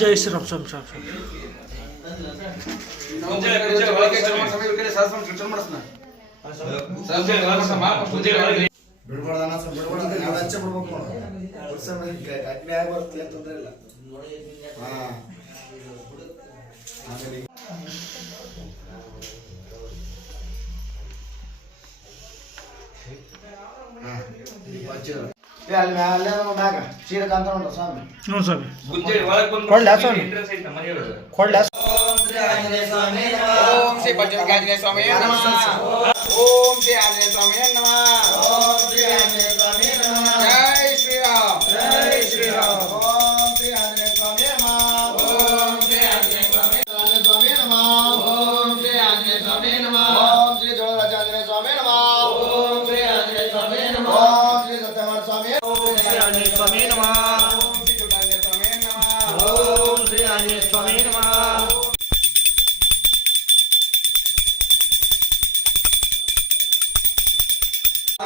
ಜೈ ಶ್ರೀರಾಮ್ ಸ್ವಾಮಿ ಸ್ವಾಮಿ ಅಲ್ಲಿ ಮ್ಯಾಗ ಸೀರೆ ಕಾಂತ ನೋಡ್ರ ಸ್ವಾಮಿ. ಹ್ಞೂ ಸ್ವಾಮಿ. ಕೊಡ್ಲ ಸ್ವಾಮಿ ಕೊಡ್ಲ. ಓಂ ಶ್ರೀ ಪಂಚಮುಖಾಂಜನೇಯ ಸ್ವಾಮಿ ನಮಃ. ಓಂ ಶ್ರೀ ಆಂಜನೇಯ ಸ್ವಾಮಿ ನಮಃ. ಓಂ ಶ್ರೀ ಆಂಜನೇಯ ಸ್ವಾಮಿ ನಮಃ. ಜೈ ಶ್ರೀರಾಮ್ ಜೈ ಶ್ರೀರಾಮ್. ಓಂ ಶ್ರೀ ಆಂಜನೇಯ ಸ್ವಾಮಿ ನಮಃ. ಓಂ ಶ್ರೀ ಆಂಜನೇಯ ಸ್ವಾಮಿ ನಮಃ. ಓಂ ಶ್ರೀ ಆಂಜನೇಯ ಸ್ವಾಮಿ ನಮಃ. ಓಂ ಶ್ರೀ ಜೋಳರಾಜ ಆಂಜನೇಯ ಸ್ವಾಮಿ ನಮಃ. ಓಂ ಶ್ರೀ ಆಂಜನೇಯ ಸ್ವಾಮಿ ನಮಃ. ಓಂ ಶ್ರೀ ಸತ್ಯಮಾನ ಸ್ವಾಮಿ. ಓಂ ಶ್ರೀ ಆಂಜನೇಯ ಸ್ವಾಮಿ ನಮಃ. ಓಂ ಶ್ರೀ ಜೋಳರಾಜ ಸ್ವಾಮಿ ನಮಃ. ಓಂ ಶ್ರೀ ಆಂಜನೇಯ ಸ್ವಾಮಿ ನಮಃ.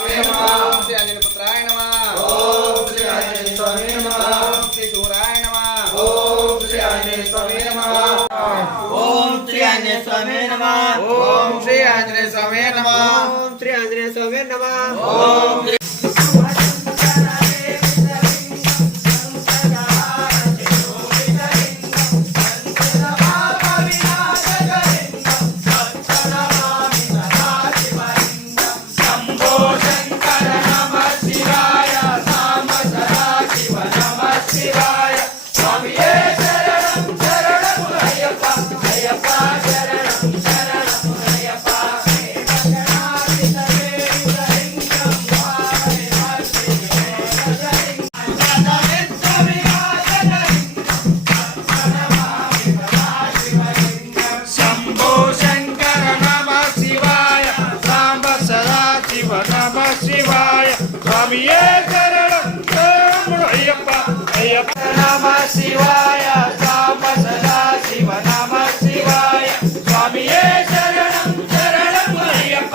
ಓಂ ಶ್ರೀ ಆಂಜನೇಯ ಪುತ್ರಾಯ ನಮಃ. ಓಂ ಶ್ರೀ ಆಂಜನೇಯ ಸ್ವಾಮಿ ನಮಃ. ಓಂ ಶ್ರೀ ಸೂರಾಯ ನಮಃ. ಓಂ ಶ್ರೀ ಆಂಜನೇಯ ಸ್ವಾಮಿ ನಮಃ. ಓಂ ಶ್ರೀ ಆಂಜನೇಯ ಸ್ವಾಮಿ ನಮಃ. ಓಂ ಶ್ರೀ ಆಂಜನೇಯ ಸ್ವಾಮಿ ನಮಃ. ಓಂ ಶ್ರೀ ಆಂಜನೇಯ ಸ್ವಾಮಿ ನಮಃ. ಓಂ ಶ್ರೀ ಸ್ವಾಮಿಯೇ ಶರಣಂ ಶರಣಂ ಅಯ್ಯಪ್ಪ ಅಯ್ಯಪ್ಪ ನಮಃ ಶಿವಾಯ ಸಾಂಬ ಸದಾ ಶಿವ ನಮಃ ಶಿವಾಯ ಸ್ವಾಮಿಯೇ ಶರಣಂ ಶರಣಂ ಅಯ್ಯಪ್ಪ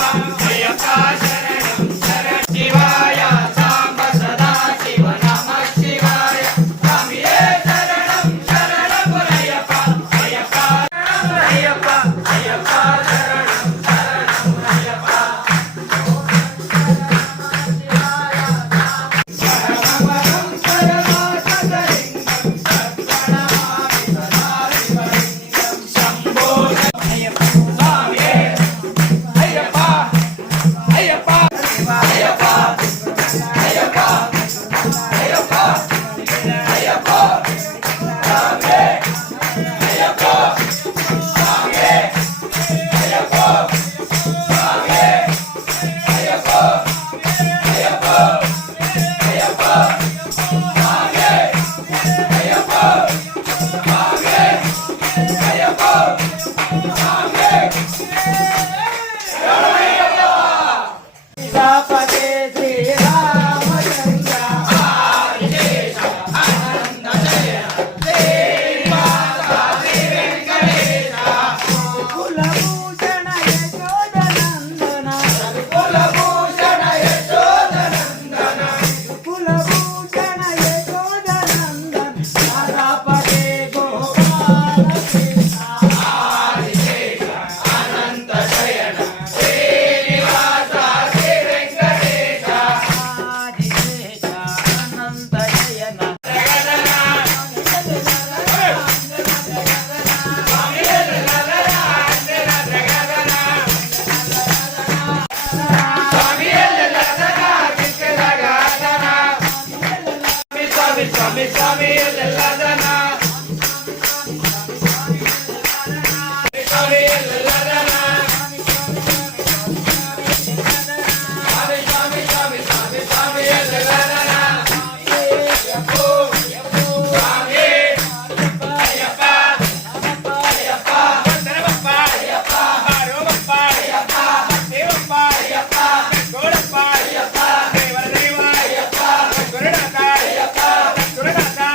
ಅಯ್ಯಪ್ಪ ಶರಣಂ ಶರಣ ಶಿವಾಯ ಸಾಂಬ ಸದಾ ಶಿವ ನಮಃ ಶಿವಾಯ ಸ್ವಾಮಿಯೇ ಶರಣಂ ಶರಣಂ ಅಯ್ಯಪ್ಪ ಅಯ್ಯಪ್ಪ ಅಯ್ಯಪ್ಪ ಅಯ್ಯಪ್ಪ ಶರಣಂ ಶರಣಂ ಅಯ್ಯಪ್ಪ.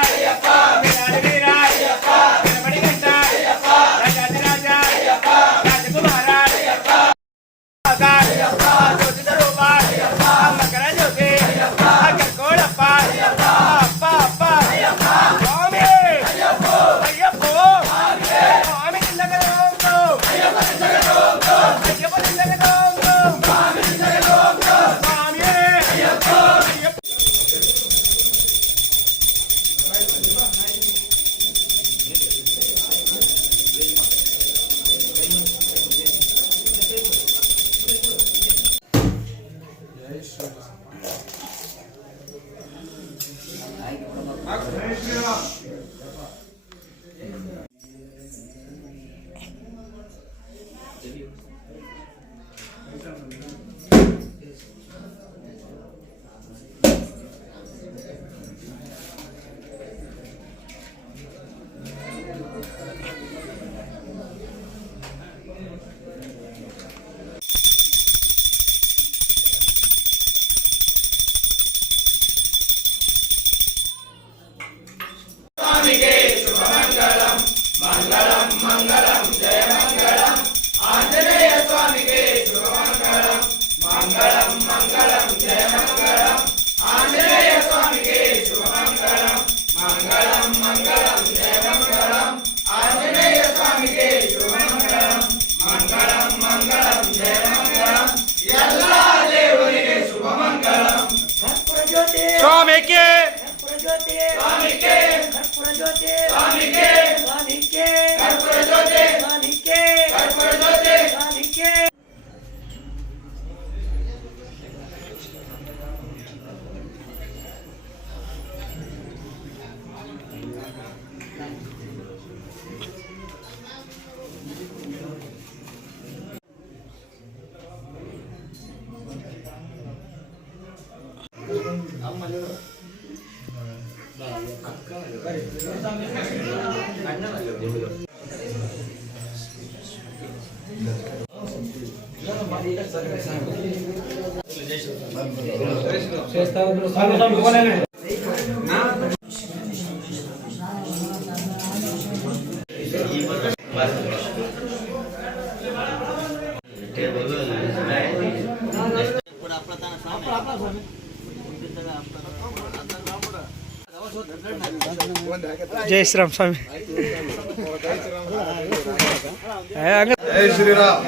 Ayappa, ಜ್ಯೋತಿ ಕರ್ಪೂರ ಜ್ಯೋತಿ ಸ್ವಾಮಿಗೆ ಸ್ವಾಮಿಗೆ जय श्री राम स्वामी जय श्री राम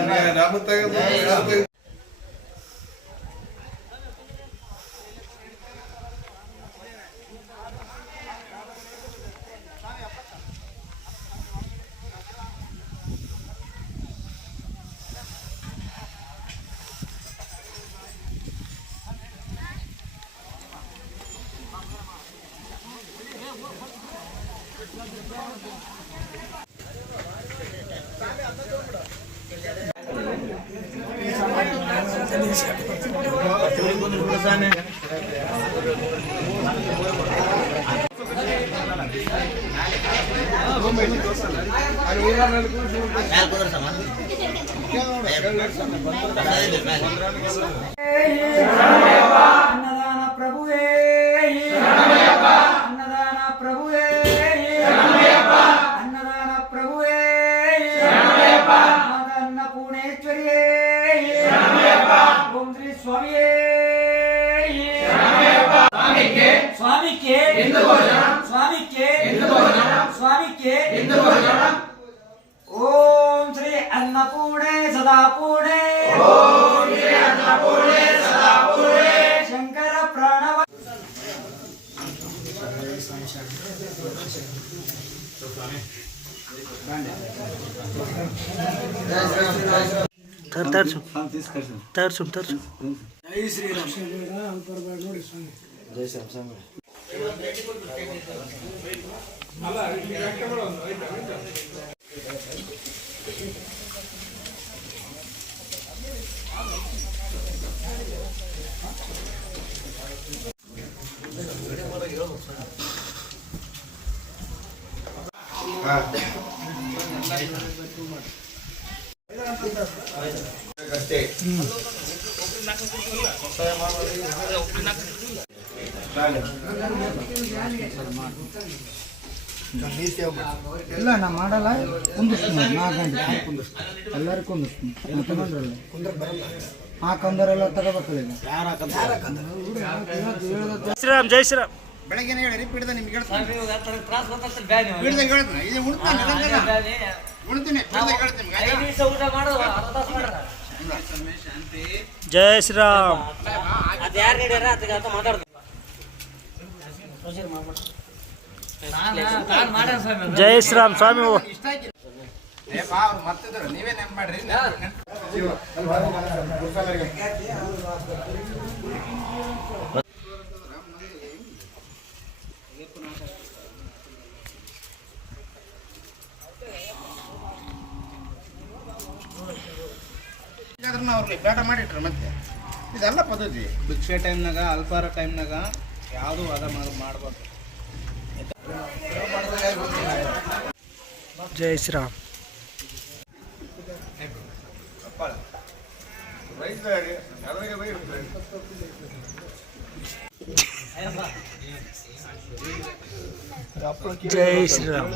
अन्नदान प्रभुवे अन्नदान प्रभुवे अन्नदान प्रभुवे अन्नपूर्णेश्वरी ओम श्री स्वामी स्वामी के ओम श्री अन्नपूर्णे सदापूर्णे शंकर प्रणव तरसुम जय श्री राम जय श्री राम ಇಲ್ಲ ನಾ ಮಾಡಲ್ಲ ಕುಂದಿಸ್ತೀನಿ 4 ಗಂಟೆ ಕುಂದಿಸ್ತೀನಿ ಎಲ್ಲರೂ ಕುಂದಿಸ್ತೀನಿ ಹಾಕಂದರೆಲ್ಲ ತಗೋಬೇಕಲ್ಲ ಈಗ ಶ್ರೀರಾಮ್ ಜೈ ಶ್ರೀರಾಮ್ ಬೆಳಗ್ಗೆ ಹೇಳಿರಿ ಪಿಡ್ದ ನಿಮ್ಗೆ ಹೇಳ್ತೀನಿ ಪಿಡ್ದಾಗ ಹೇಳ್ತೀನಿ ಇದು ಉಣ್ತೀನಿ जय श्री राम जय श्री राम स्वामी ಮತ್ತಿದ್ರು ನೀವೇ ನೆನ್ಪು ಮಾಡ್ರಿ ಅವ್ರಿಗೆ ಬೇಟ ಮಾಡಿಟ್ರು ಮತ್ತೆ ಇದೆಲ್ಲ ಪದ್ಧತಿ ಭಿಕ್ಷೆ ಟೈಮ್ನಾಗ ಅಲ್ಪಾರ ಟೈಮ್ನಾಗ ಯಾವುದು ಅದ ಮಾಡ್ಬೋದು जय श्री राम जय श्री राम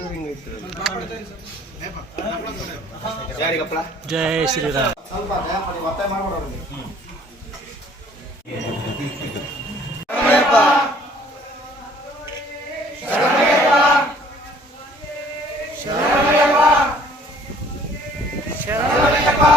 जय श्री राम शरणय्यप्पा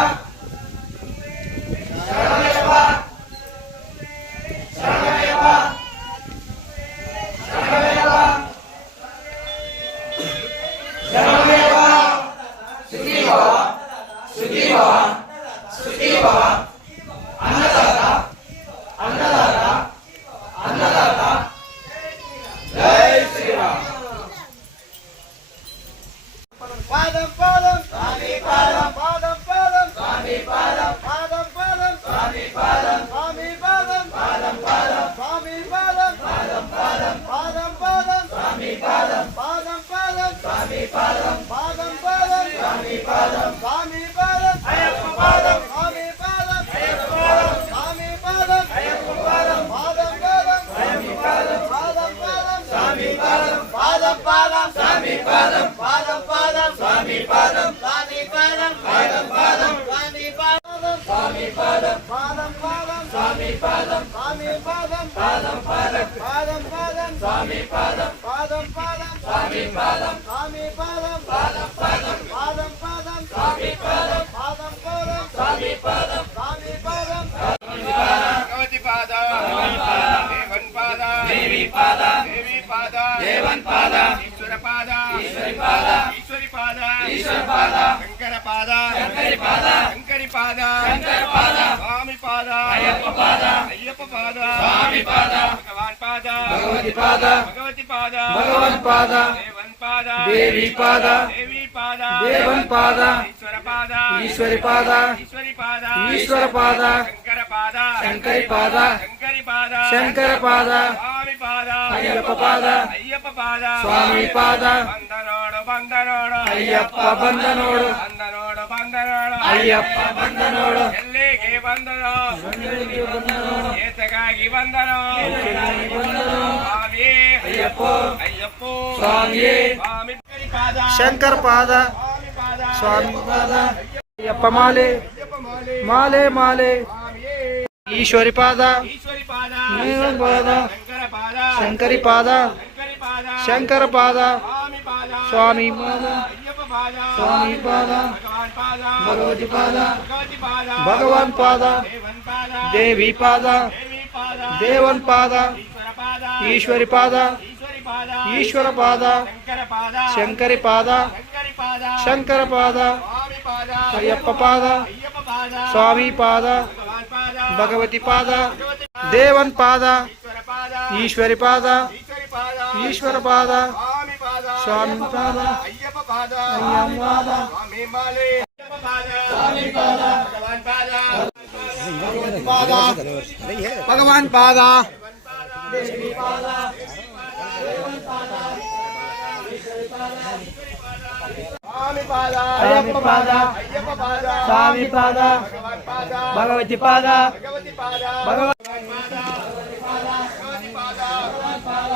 పాదం పాదం స్వామి పాదం పాదం పాదం స్వామి పాదం పాదం పాదం స్వామి పాదం స్వామి పాదం పాదం పాదం స్వామి పాదం పాదం పాదం పాదం పాదం స్వామి పాదం పాదం పాదం స్వామి పాదం పాదం పాదం స్వామి పాదం స్వామి పాదం అయ్యప్ప పాదం స్వామి పాదం అయ్యప్ప పాదం స్వామి పాదం అయ్యప్ప పాదం పాదం పాదం స్వామి పాదం పాదం పాదం స్వామి పాదం పాదం పాదం స్వామి పాదం పాదం పాదం స్వామి పాదం స్వామి పాదం పాదం పాదం స్వామి పాదం స్వామి పాదం పాదం పాదం స్వామి పాదం స్వామి పాదం పాదం పాదం పాదం పాదం స్వామి పాదం పాదం పాదం స్వామి పాదం స్వామి పాదం పాదం పాదం పాదం పాదం స్వామి పాదం పాదం పాదం స్వామి పాదం స్వామి పాదం భగవతి పాద దేవన్ పాద దేవి పాద దేవి పాద దేవన్ పాద ఈశ్వర పాద ఈశ్వరి పాద ఈశ్వరి పాద ఈశ్వర పాద శంకర పాద శంకరి పాద శంకరి పాద శంకర పాద స్వామి పాద అయ్యప్ప పాద అయ్యప్ప పాద స్వామి పాద భగవాన్ పాద భగవతి పాద భగవతి పాద భగవాన్ పాద దేవన్ పాద దేవి పాద దేవి పాద దేవన్ పాద ఈశ్వర పాద ఈశ్వరి పాద ఈశ్వరి పాద ఈశ్వర పాద శంకర పాద శంకరి పాద శంకరి పాద శంకర పాద స్వామి పాద అయ్యప్ప పాద అయ్యప్ప పాద స్వామి పాద బందనోడు బందనోడు అయ్యప్ప బందనోడు బందనోడు బందనోడు అయ్యప్ప బందనోడు ಎಲ್ಲಿಗೆ ಬಂದನೋ ಏತಗಾಗಿ ಬಂದನೋ ಸ್ವಾಮಿಯೇ ಅಯ್ಯಪ್ಪ ಅಯ್ಯಪ್ಪ ಸ್ವಾಮಿಯೇ ಸ್ವಾಮಿ ಪಾದ ಶಂಕರ ಪಾದ ಸ್ವಾಮಿ ಪಾದ ಸ್ವಾಮಿ ಪಾದ ಅಯ್ಯಪ್ಪ ಮಾಲೆ ಅಯ್ಯಪ್ಪ ಮಾಲೆ ಮಾಲೆ ಮಾಲೆ ಸ್ವಾಮಿಯೇ ಈಶ್ವರಿ ಪಾದ ಈಶ್ವರಿ ಪಾದ ದೇವನ್ ಪಾದ ಶಂಕರ ಪಾದ ಶಂಕರಿ ಪಾದ ಶಂಕರಿ ಪಾದ ಶಂಕರ ಪಾದ ಸ್ವಾಮಿ ಪಾದ ಸ್ವಾಮಿ ಪಾದ ಅಯ್ಯಪ್ಪ ಪಾದ ಸ್ವಾಮಿ ಪಾದ ಭಗವಾನ್ ಪಾದ ಭಗವತಿ ಪಾದ ಭಗವತಿ ಪಾದ ಭಗವಾನ್ ಪಾದ ದೇವನ್ ಪಾದ ದೇವಿ ಪಾದ ದೇವಿ ಪಾದ ದೇವನ್ ಪಾದ ಈಶ್ವರ ಪಾದ ಈಶ್ವರಿ ಪಾದ ಈಶ್ವರಿ ಪಾದ ಈಶ್ವರ ಪಾದ ಶಂಕರ ಪಾದ ಶಂಕರಿ ಪಾದ ಶಂಕರಿ ಪಾದ ಶಂಕರ ಪಾದ ಸ್ವಾಮಿ ಪಾದ ಅಯ್ಯಪ್ಪ ಪಾದ ಅಯ್ಯಪ್ಪ ಪಾದ ಸ್ವಾಮಿ ಪಾದ ಭಗವಾನ್ ಪಾದ ಭಗವತಿ ಪಾದ ಭಗವತಿ ಪಾದ ದೇವನ್ ಪಾದ ಈಶ್ವರ ಪಾದ ಈಶ್ವರಿ ಪಾದ ಈಶ್ವರಿ ಪಾದ ಈಶ್ವರ ಪಾದ ಸ್ವಾಮಿ ಪಾದ ಸ್ವಾಮಿ ಪಾದ ಅಯ್ಯಪ್ಪ ಪಾದ ಅಯ್ಯಪ್ಪ ಪಾದ ಸ್ವಾಮಿ ಮಾಲೆ ಅಯ್ಯಪ್ಪ ಪಾದ ಸ್ವಾಮಿ ಪಾದ ಭಗವಾನ್ ಪಾದ ಪಾದ ಭಗವಾನ್ ಪಾದ ದೇವಿ ಪಾದ ಸ್ವಾಮಿ ಪಾದ ಅಯ್ಯಪ್ಪ ಪಾದ ಅಯ್ಯಪ್ಪ ಪಾದ ಸ್ವಾಮಿ ಪಾದ ಭಗವಾನ್ ಪಾದ ಭಗವತಿ ಪಾದ ಭಗವತಿ ಪಾದ ಭಗವ ಭಗವತಿ ಪಾದ ಭಗವತಿ ಪಾದ ಭಗವಾನ್ ಪಾದ